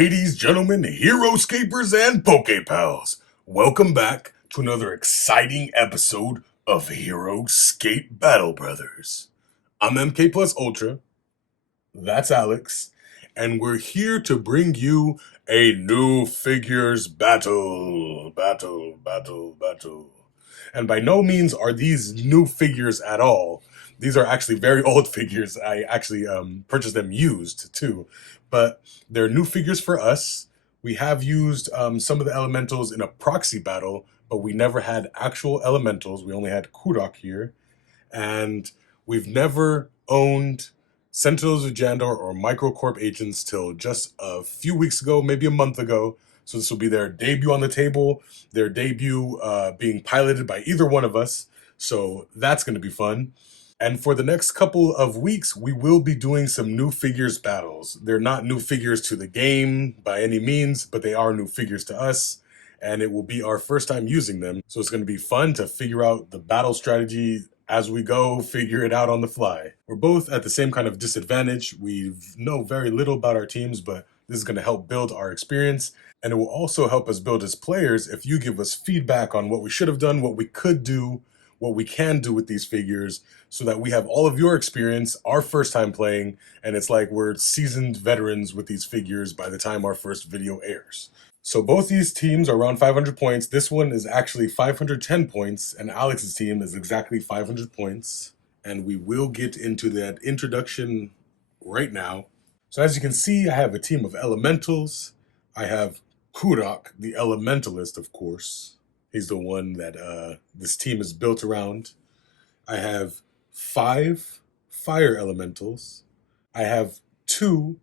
Ladies, gentlemen, Heroscapers, and Pokepals, welcome back to another exciting episode of Heroscape Battle Brothers. I'm MK Plus Ultra, that's Alex, and we're here to bring you a new figures battle. And by no means are these new figures at all. These are actually very old figures. I actually purchased them used too, but they're new figures for us. We have used some of the elementals in a proxy battle, but we never had actual elementals. We only had Kurok here, and we've never owned Sentinels of Jandor or Microcorp agents till just a few weeks ago, maybe a month ago. So this will be their debut on the table, their debut being piloted by either one of us. So that's going to be fun. And for the next couple of weeks, we will be doing some new figures battles. They're not new figures to the game by any means, but they are new figures to us. And it will be our first time using them. So it's going to be fun to figure out the battle strategy as we go, figure it out on the fly. We're both at the same kind of disadvantage. We know very little about our teams, but this is going to help build our experience. And it will also help us build as players if you give us feedback on what we should have done, what we could do, what we can do with these figures, so that we have all of your experience, our first time playing, and it's like we're seasoned veterans with these figures by the time our first video airs. So both these teams are around 500 points. This one is actually 510 points, and Alex's team is exactly 500 points. And we will get into that introduction right now. So as you can see, I have a team of elementals. I have Kurok, the elementalist, of course. He's the one that this team is built around. I have 5 fire elementals. I have 2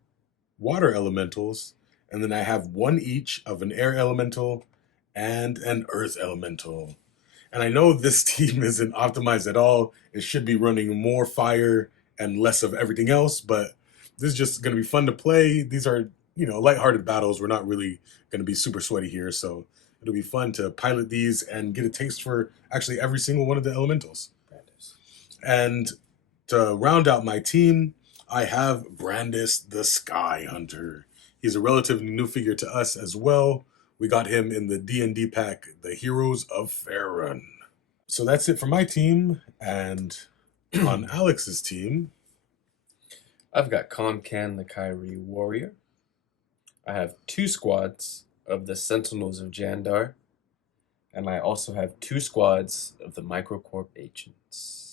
water elementals. And then I have 1 each of an air elemental and an earth elemental. And I know this team isn't optimized at all. It should be running more fire and less of everything else, but this is just going to be fun to play. These are, lighthearted battles. We're not really going to be super sweaty here, so it'll be fun to pilot these and get a taste for actually every single one of the elementals. And to round out my team, I have Brandis the Sky Hunter. He's a relatively new figure to us as well. We got him in the D&D pack, The Heroes of Faerun. So that's it for my team. And on Alex's team, I've got Concan the Kyrie Warrior. I have 2 squads of the Sentinels of Jandar. And I also have 2 squads of the Microcorp agents.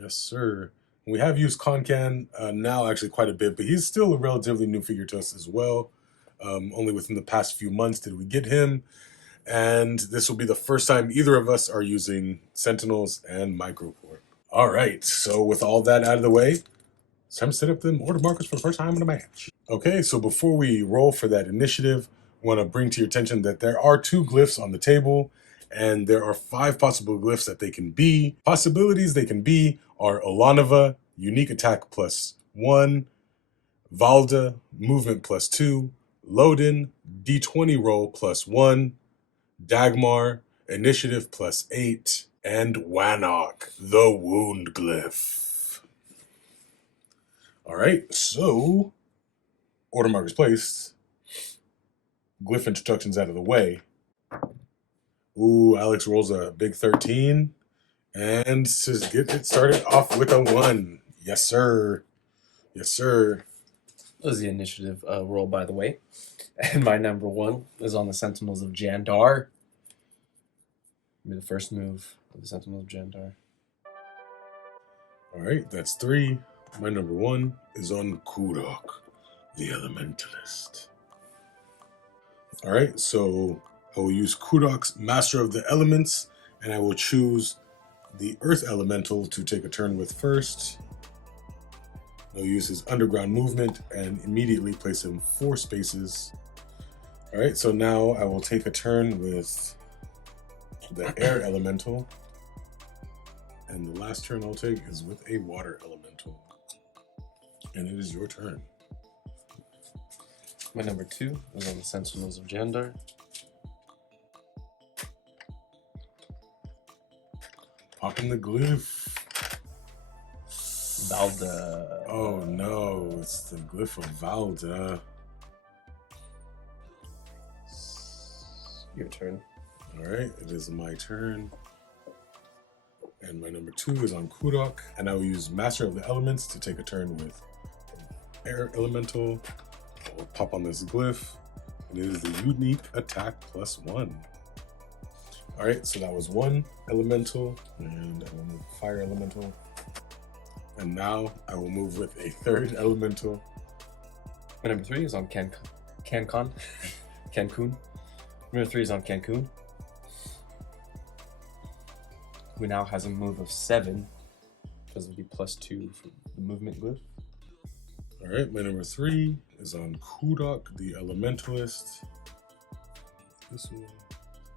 Yes, sir. We have used Concan now actually quite a bit, but he's still a relatively new figure to us as well. Only within the past few months did we get him. And this will be the first time either of us are using Sentinels and Microcorp. All right, so with all that out of the way, it's time to set up the order markers for the first time in the match. Okay, so before we roll for that initiative, I want to bring to your attention that there are 2 glyphs on the table, and there are 5 possible glyphs that they can be. Possibilities they can be are Olanova, unique attack +1, Valda, movement +2, Loden, d20 roll +1, Dagmar, initiative +8, and Wanok, the wound glyph. All right, so order markers placed. Glyph introductions out of the way. Ooh, Alex rolls a big 13. And to get it started off with a 1. Yes, sir. Yes, sir. That was the initiative roll, by the way. And my number 1 is on the Sentinels of Jandar. Be the first move of the Sentinels of Jandar. All right, that's 3. My number 1 is on Kurok, the Elementalist. All right, so I will use Kurok's Master of the Elements, and I will choose the Earth Elemental to take a turn with first. I'll use his underground movement and immediately place him 4 spaces. All right, so now I will take a turn with the Air Elemental. And the last turn I'll take is with a Water Elemental. And it is your turn. My number 2 is on the Sentinels of Jandar. Popping the glyph. Valda. Oh no, it's the glyph of Valda. Your turn. All right, it is my turn. And my number 2 is on Kudok, and I will use Master of the Elements to take a turn with Air Elemental. I will pop on this glyph. It is the unique attack +1. All right, so that was 1 elemental, and I will move Fire Elemental. And now I will move with a 3rd elemental. My number 3 is on Cancun. Number 3 is on Cancun. Who now has a move of 7 because of the +2 from the movement glyph. All right, my number 3 is on Kudok, the Elementalist. This one.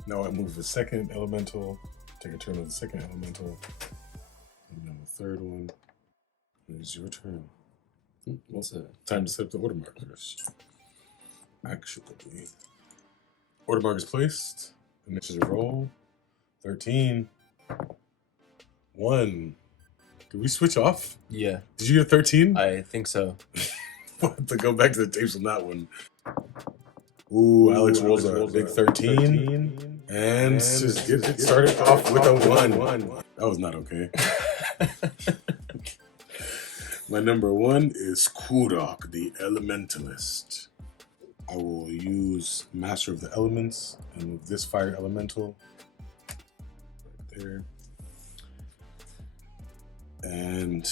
Now I move the 2nd elemental, take a turn on the 2nd elemental, and then the 3rd one. It is your turn. Well, time to set up the order markers. Actually, order markers placed. Initiative roll. 13. 1. Did we switch off? Yeah. Did you get 13? I think so. We'll have to go back to the tapes on that one. Ooh, Alex rolls a big 13. And just get started off with a 1. That was not okay. My number 1 is Kudok, the Elementalist. I will use Master of the Elements and move this Fire Elemental right there. And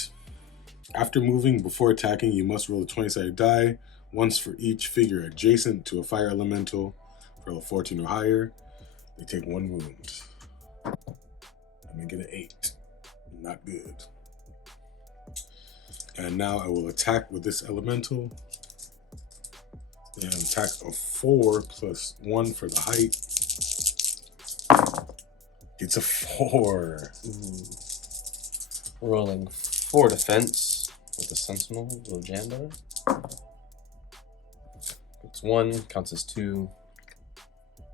after moving, before attacking, you must roll a 20-sided die, once for each figure adjacent to a Fire Elemental. For level 14 or higher, they take 1 wound. I'm gonna get an 8. Not good. And now I will attack with this elemental. And attack of 4 plus 1 for the height. It's a 4. Ooh. Rolling 4 defense with the Sentinel of Jandar. It's 1, counts as 2.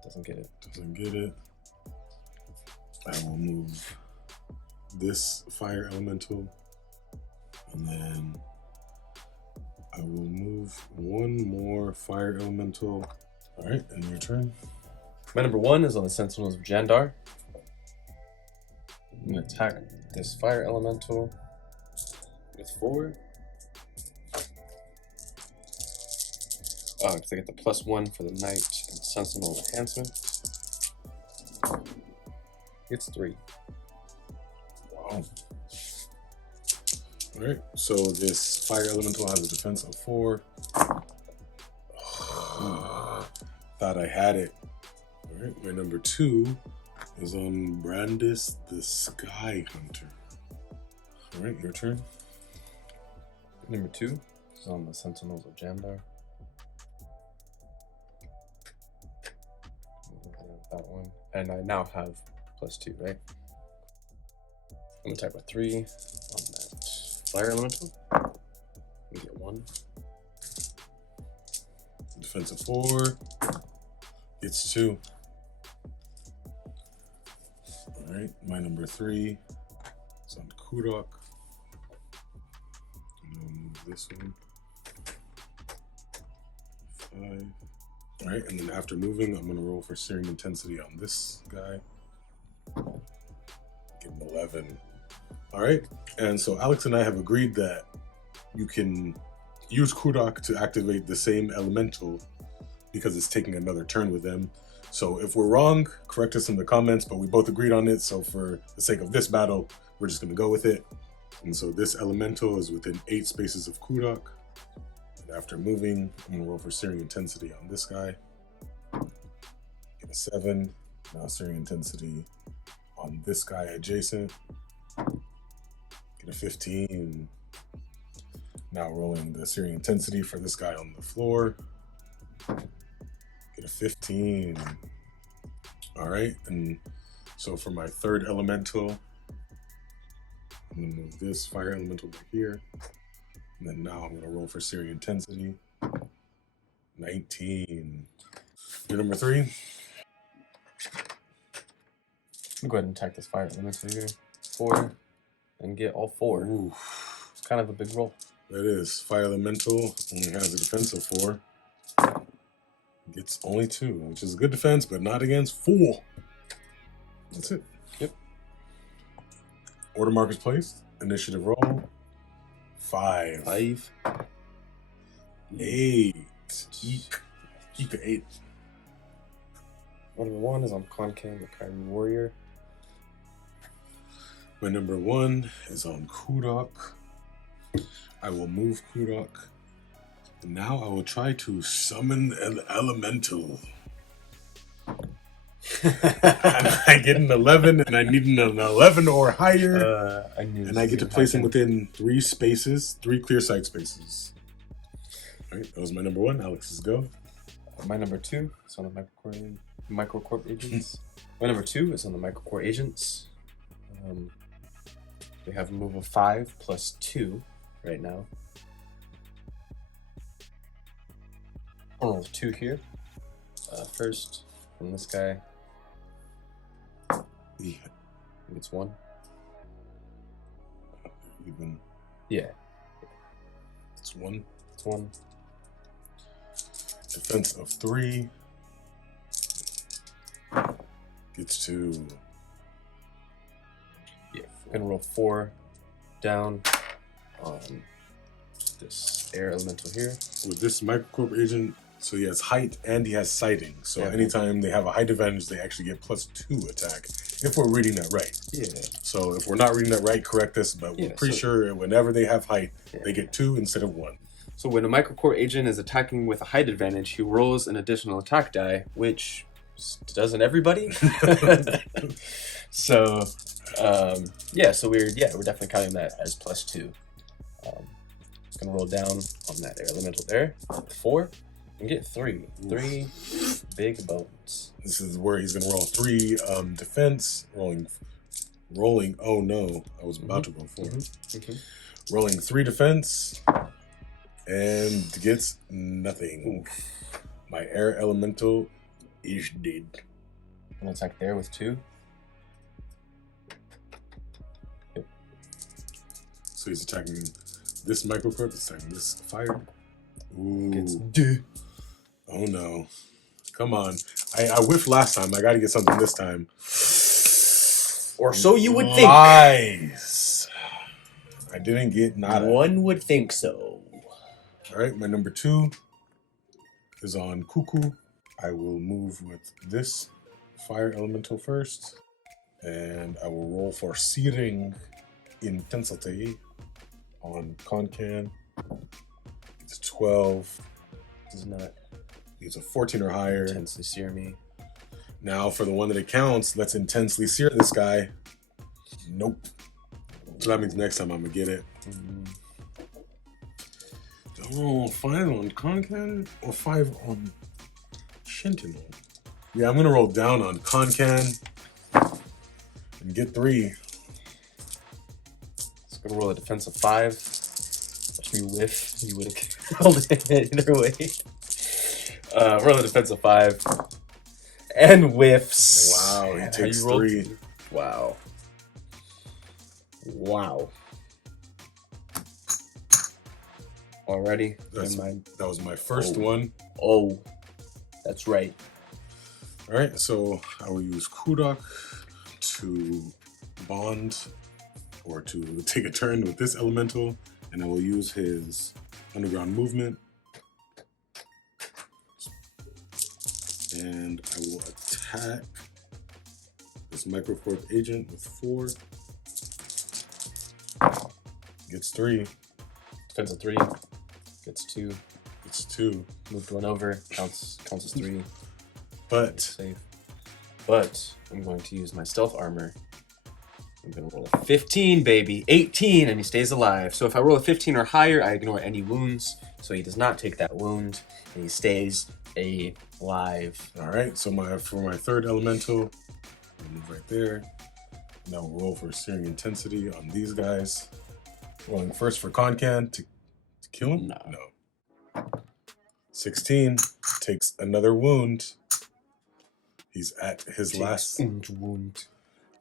Doesn't get it. Doesn't get it. I will move this Fire Elemental. And then I will move 1 more Fire Elemental. All right, and your turn. My number 1 is on the Sentinels of Jandar. I'm going to attack this Fire Elemental with 4. Oh, because I get the +1 for the Knight and Sentinel enhancement. It's 3. Wow. All right, so this Fire Elemental has a defense of 4. Thought I had it. All right, my number 2 is on Brandis the Sky Hunter. All right, your turn. Number 2 is on the Sentinels of Jandar. That one. And I now have +2, right? I'm going to attack with 3 on that Fire Elemental. And get 1. Defense of 4. It's 2. All right, my number 3 is on Kudok. And I'll move this one. 5. All right, and then after moving, I'm going to roll for Searing Intensity on this guy. Give him 11. All right, and so Alex and I have agreed that you can use Kudok to activate the same elemental because it's taking another turn with them. So if we're wrong, correct us in the comments, but we both agreed on it. So for the sake of this battle, we're just going to go with it. And so this elemental is within 8 spaces of Kudok. And after moving, I'm going to roll for Searing Intensity on this guy. Get a 7. Now Searing Intensity on this guy adjacent. Get a 15. Now rolling the Searing Intensity for this guy on the floor. Get a 15. All right, and so for my 3rd elemental, I'm gonna move this Fire Elemental back here. And then now I'm gonna roll for Searing Intensity. 19. Your number 3? I'm go ahead and attack this Fire Elemental here. 4. And get all 4. Ooh. It's kind of a big roll. That is. Fire Elemental only has a defense of 4. Gets only 2, which is a good defense, but not against 4. That's it. Yep. Order markers placed. Initiative roll. 5. 5. 8. Eek 8. My number 1 is on Concan, the Kyrie Warrior. My number 1 is on Kudok. I will move Kudok. And now I will try to summon an elemental. And I get an 11, and I need an 11 or higher. And I get to place him within 3 spaces, 3 clear side spaces. All right, that was my number 1. Alex's go. My number 2 is on the Microcorp Agents. My number 2 is on the Microcorp Agents. We have a move of 5 plus 2 right now. I'll roll 2 here. First, from this guy. Yeah. It's 1. Even. Yeah. It's 1. It's 1. Defense of 3. Gets 2. Yeah. We're gonna roll 4 down on this air elemental here. With this Microcorp agent, so he has height and he has sighting. So Yeah. anytime they have a height advantage, they actually get +2 attack. If we're reading that right. Yeah. So if we're not reading that right, correct us. But we're pretty sure whenever they have height, they get 2 instead of 1. So when a Microcorp agent is attacking with a height advantage, he rolls an additional attack die, which doesn't everybody. So yeah, so we're definitely counting that as +2. Just gonna roll down on that air elemental there. 4 and get 3. 3 big bones. This is where he's gonna roll 3 defense, rolling. Oh no, I was about to go 4. Rolling 3 defense, and gets nothing. My air elemental is dead. I'm gonna attack there with 2. Yep. So he's attacking this Microcorp, he's attacking this fire. Ooh. Gets Oh no. Come on. I whiffed last time. I gotta get something this time. Or so you would think. Nice. I didn't get nada. One would think so. Alright, my number 2 is on Cuckoo. I will move with this fire elemental first. And I will roll for Searing Intensity on Concan. It's 12. Does not It's a 14 or higher. intensely sear me. Now for the one that it counts, let's intensely sear this guy. Nope. So that means next time I'm gonna get it. Oh, 5 on Concan or 5 on Sentinel? Yeah, I'm gonna roll down on Concan and get 3. Just gonna roll a defense of 5. Watch me whiff. You would have rolled it either way. Roll a defense of 5. And whiffs. Wow, he takes 3. Wow. Wow. Already? That was my first one. Oh, that's right. All right, so I will use Kudok to bond or to take a turn with this elemental, and I will use his underground movement. And I will attack this Microcorp agent with 4. Gets 3. Defense of 3. Gets 2. It's 2. Moved 1 over. Counts as 3. But Safe. But I'm going to use my stealth armor. I'm going to roll a 15, baby. 18, and he stays alive. So if I roll a 15 or higher, I ignore any wounds. So he does not take that wound, and he stays alive. all right, so for my third elemental, I'll move right there. Now we'll roll for Searing Intensity on these guys. Rolling first for Concan to kill him? No. 16 takes another wound. He's at his last wound.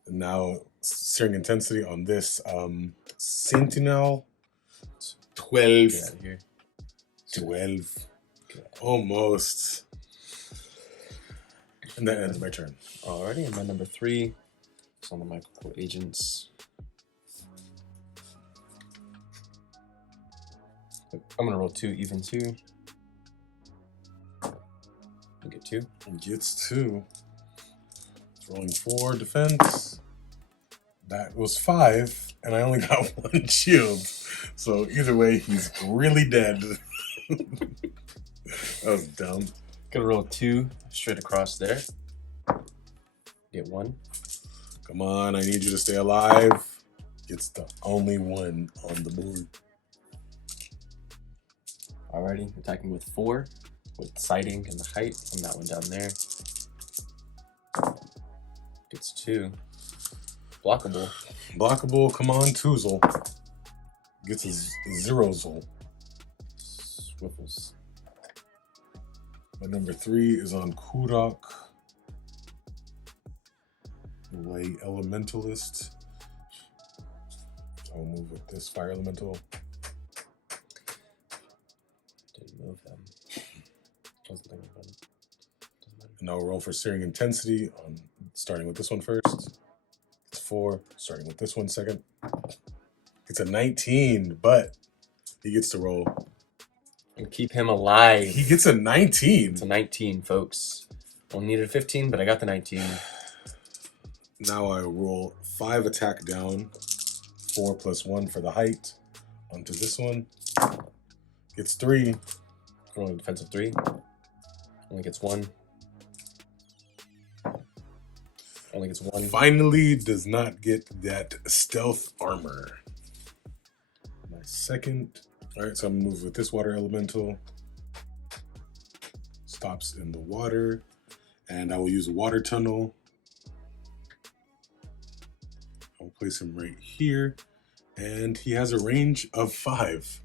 And now Searing Intensity on this Sentinel. 12. Get out of here. 12. Almost. And that ends my turn. Alrighty, and my number 3 is on the microcore agents. I'm gonna roll 2 even 2. You get 2. Gets 2. Rolling 4 defense. That was 5, and I only got 1 shield. So either way, he's really dead. That was dumb. Gonna roll 2 straight across there. Get 1. Come on, I need you to stay alive. Gets the only 1 on the board. Alrighty, attacking with 4, with sighting and the height on that one down there. Gets 2. Blockable. Blockable, come on, Toozle. Gets a 0-zle. Swiffles. My number 3 is on Kudok. Lay Elementalist. I'll move with this Fire Elemental. Didn't move them. Wasn't thinking about it. And I'll roll for Searing Intensity, on starting with this one first. It's 4, starting with this one second. It's a 19, but he gets to roll. And keep him alive. He gets a 19. It's a 19, folks. Only needed 15, but I got the 19. Now I roll 5 attack down, 4 + 1 for the height, onto this one. Gets 3. Rolling defensive 3. Only gets 1. Only gets 1. Finally does not get that stealth armor. My second. Alright, so I'm gonna move with this water elemental. Stops in the water. And I will use a water tunnel. I'll place him right here. And he has a range of 5.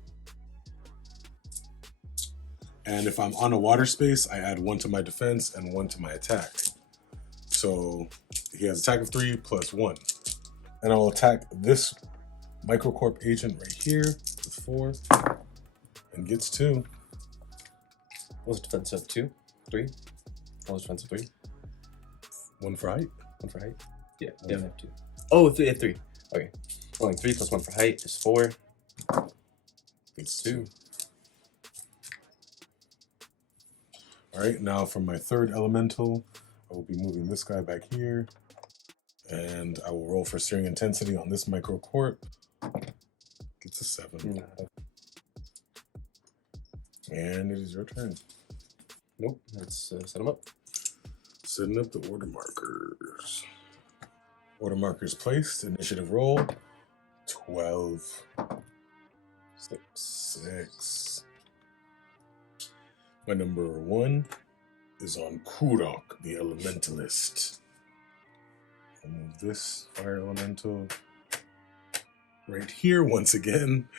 And if I'm on a water space, I add 1 to my defense and 1 to my attack. So he has attack of 3 + 1. And I'll attack this Microcorp agent right here with 4. And gets 2. What was defensive 2? 3? What was defensive 3? 1 for height. 1 for height? Yeah, definitely have 2. Oh, 3 at 3. Okay. Rolling 3 + 1 for height is 4. It's 2. Alright, now for my third elemental, I will be moving this guy back here. And I will roll for Searing Intensity on this Microcorp. Gets a 7. Nah. And it is your turn. Nope. Let's set him up. Setting up the order markers. Order markers placed. Initiative roll. 12. 6. My number 1 is on Kurok, the Elementalist. I'll move this Fire Elemental right here once again.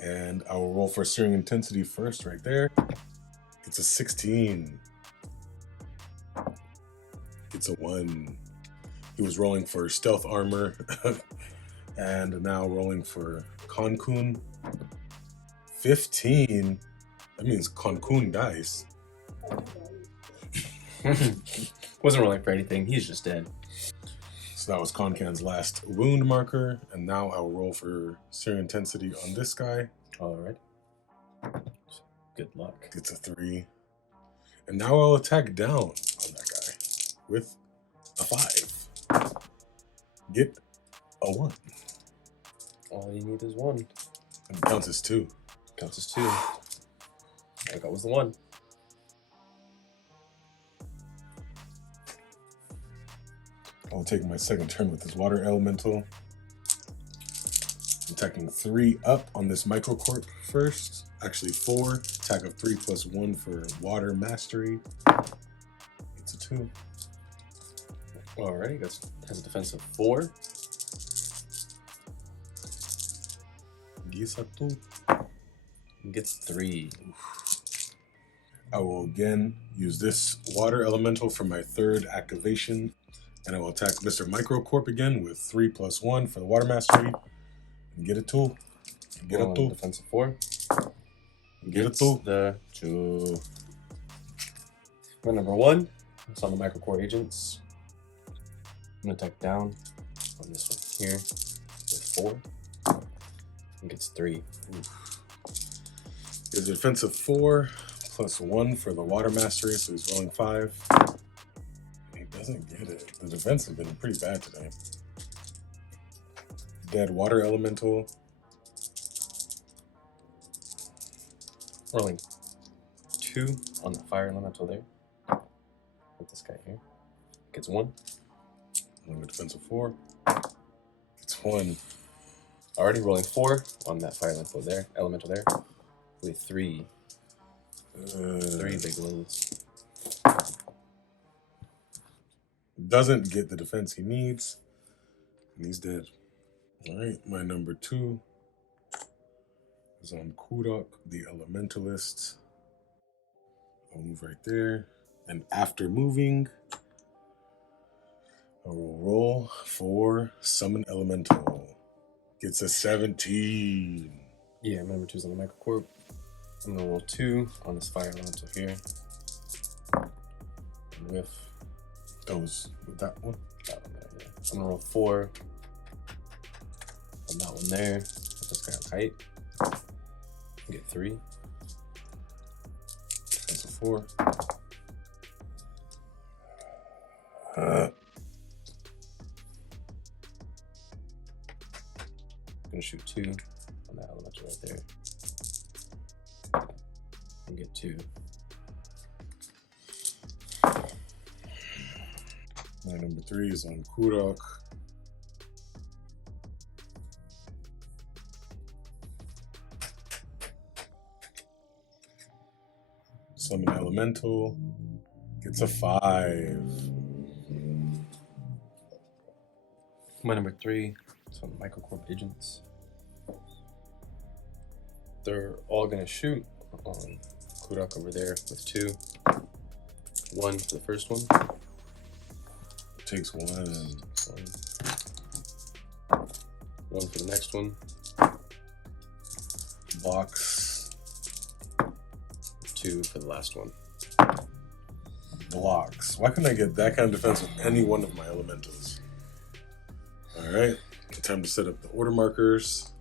And I will roll for Searing Intensity first right there. It's a 16. It's a 1. He was rolling for Stealth Armor. And now rolling for Konkun. 15. That means Konkun dies. Wasn't rolling for anything. He's just dead. So that was Konkan's last wound marker. And now I'll roll for Searing Intensity on this guy. Alright. Good luck. Gets a 3. And now I'll attack down on that guy with a 5. Get a 1. All you need is 1. And it counts as 2. Counts as 2. All I got was the 1. I'll take my second turn with this water elemental. Attacking 3 up on this Microcorp first. Actually 4. Attack of 3 + 1 for water mastery. It's a 2. Alrighty, has a defense of 4. Gisatu. Gets 3. I will again use this water elemental for my third activation. And I will attack Mr. Microcorp again with 3 + 1 for the water mastery. And get a 2. Get a 2. Defense of 4. Get a 2. The 2. My number 1 It's on the microcore agents. I'm gonna attack down on this one here with 4. And gets 3. His defensive 4 plus 1 for the water mastery, so he's rolling 5. He doesn't get it. The defense has been pretty bad today. Dead water elemental. Rolling 2 on the fire elemental there. With this guy here. Gets 1. Rolling a defensive 4. It's 1. Already rolling 4 on that fire elemental there. With 3. 3 big ones. Doesn't get the defense he needs. And he's dead. Alright, my number 2 is on Kurok, the Elementalist. I'll move right there. And after moving, I will roll for Summon Elemental. Gets a 17. Yeah, my number 2 is on the microcorp. I'm gonna roll 2 on this fire elemental here. And with Goes with that one. that one there, yeah. I'm gonna roll 4 on that one there. With this guy on height. Get 3. That's a 4. Gonna shoot 2 on that elemental right there. And get 2. My number 3 is on Kurok. Summon Elemental. Gets a 5. My number 3 is on the microcorp agents. They're all gonna shoot on Kurok over there with 2. 1 for the first one. Takes 1. 1 for the next one. Blocks. 2 for the last one. Blocks. Why couldn't I get that kind of defense with any one of my elementals? Alright, time to set up the order markers.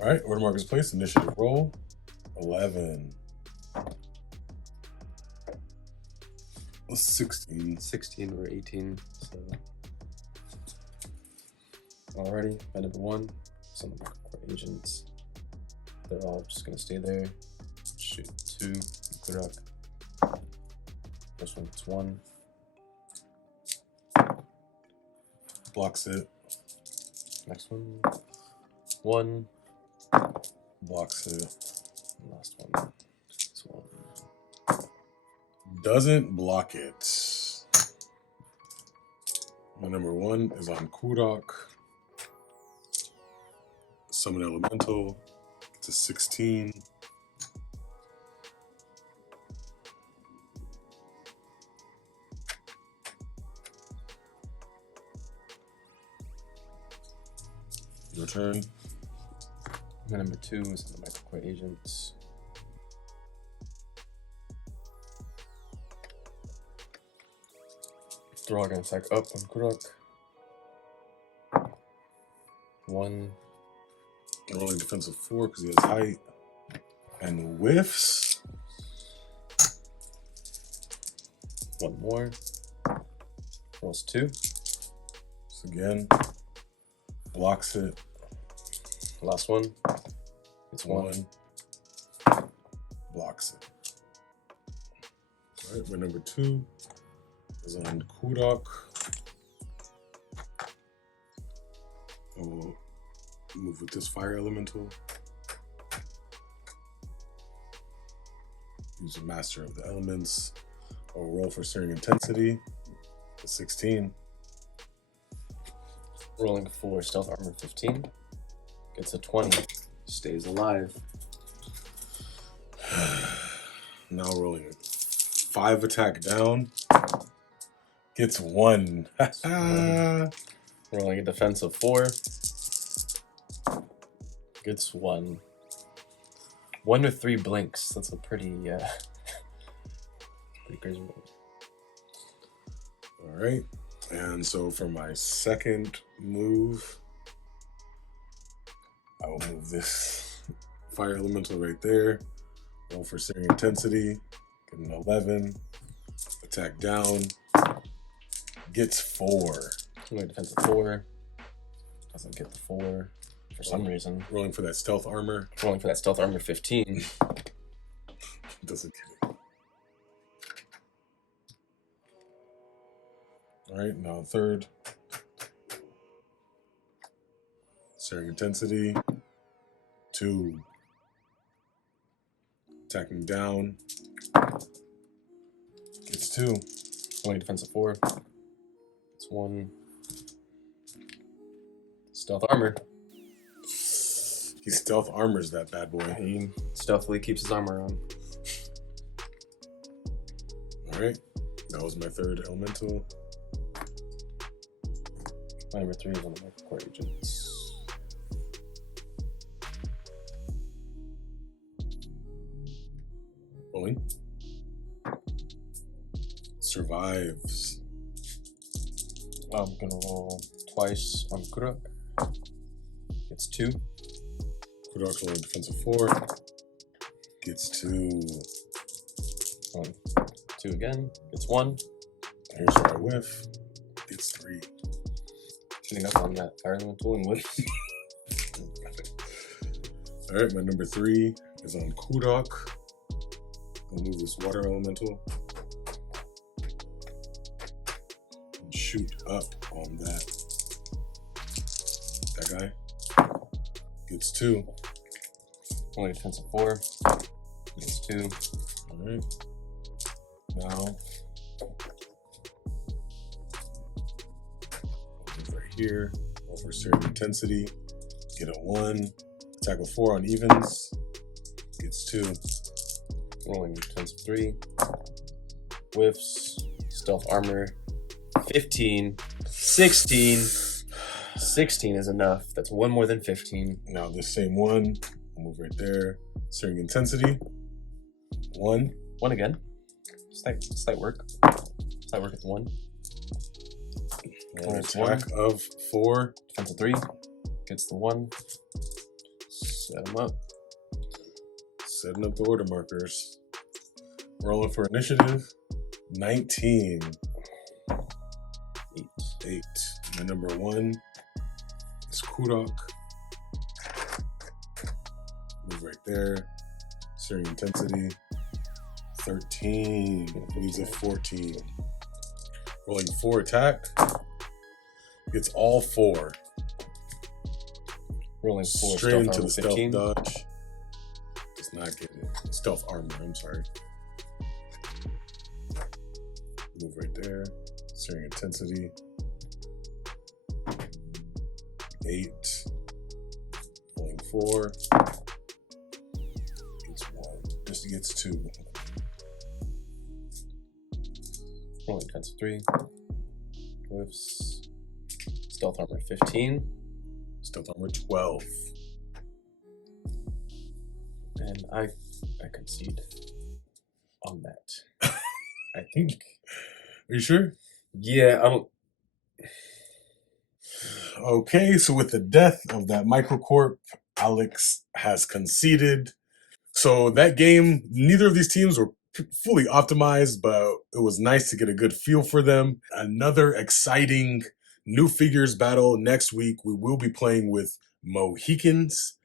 Alright, order markers placed. Initiative roll. 11. 16. 16 or 18. So alrighty, my number 1 is on the microcorp agents. They're all just gonna stay there. Shoot 2 Kurok. First one gets 1. Blocks it. Next one. 1. Blocks it. And last one. Gets 1. Doesn't block it. My number 1 is on Kurok. Summon Elemental. It's a 16. Your turn. My number 2 is on the microcorp agents. They're all gonna attack up on Kurok. 1. Rolling defensive 4 because he has height. And whiffs. 1 more. Rolls 2. So again, blocks it. Last one. It's 1. Blocks it. All right, my number 2 is on Kurok. I will move with this fire elemental. Use a master of the elements. I'll roll for searing intensity. A 16. Rolling for stealth armor 15. Gets a 20. Stays alive. Now rolling 5 attack down. Gets 1. Rolling a defensive 4. Gets 1. 1 with 3 blinks. That's a pretty pretty crazy roll. All right. And so for my second move, I will move this fire elemental right there. Roll for searing intensity. Get an 11. Attack down. Gets 4. Only defensive 4. Doesn't get the 4 for some reason. Rolling for that stealth armor. Rolling for that stealth armor 15. Doesn't get it. All right, now third. Searing intensity. 2. Attacking down. Gets 2. Only defensive 4. It's 1. Stealth armor. He stealth armors that bad boy. He stealthily keeps his armor on. All right, that was my third elemental. My number 3 is one of my core agents. Rolling. Survives. I'm gonna roll twice on Kurok. Gets 2. Kudok's rolling defensive 4. Gets 2. 2 again. Gets 1. Here's where I whiff. Gets 3. Shooting up on that fire elemental and whiffs. All right, my number 3 is on Kudok. I'll move this water elemental and shoot up on that guy. Gets 2. Only defensive 4. Gets 2. All right. Now, move right here. Roll for searing intensity. Get a 1. Attack with 4 on evens. Gets 2. Rolling defensive 3. Whiffs. Stealth armor 15. 16. 16 is enough. That's 1 more than 15. Now this same one, I'll move right there. Searing intensity. 1. 1 again. Slight work. Slight work at the 1. An attack of 4. Defensive 3. Gets the 1. Set him up. Setting up the order markers. Rolling for initiative. 19. 8. My number 1 is Kudok. Move right there. Searing intensity. 13. Needs a 14. Rolling 4 attack. Gets all 4. Rolling 4. Straight into the 15. stealth dodge. Does not get it. Stealth armor, I'm sorry. Move right there. Searing intensity. 8. Rolling 4. Gets 1. Just gets 2. Rolling defensive 3. Whiffs. Stealth armor 15. Stealth armor 12. And I concede on that. I think. Are you sure? Yeah, I don't. Okay, so with the death of that microcorp, Alex has conceded. So that game, neither of these teams were fully optimized, but it was nice to get a good feel for them. Another exciting new figures battle next week. We will be playing with Mohicans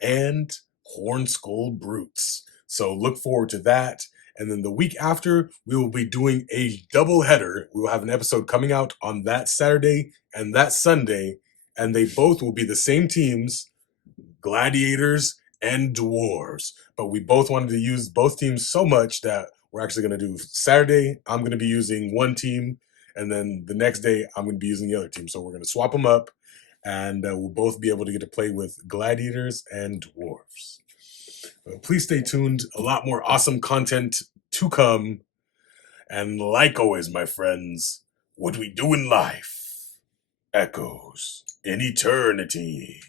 and Hornskull Brutes. So look forward to that. And then the week after, we will be doing a double header. We will have an episode coming out on that Saturday and that Sunday, and they both will be the same teams, Gladiators and Dwarves. But we both wanted to use both teams so much that we're actually going to do Saturday. I'm going to be using one team, and then the next day, I'm going to be using the other team. So we're going to swap them up, and we'll both be able to get to play with Gladiators and Dwarves. Please stay tuned. A lot more awesome content to come. And like always, my friends, what we do in life echoes in eternity.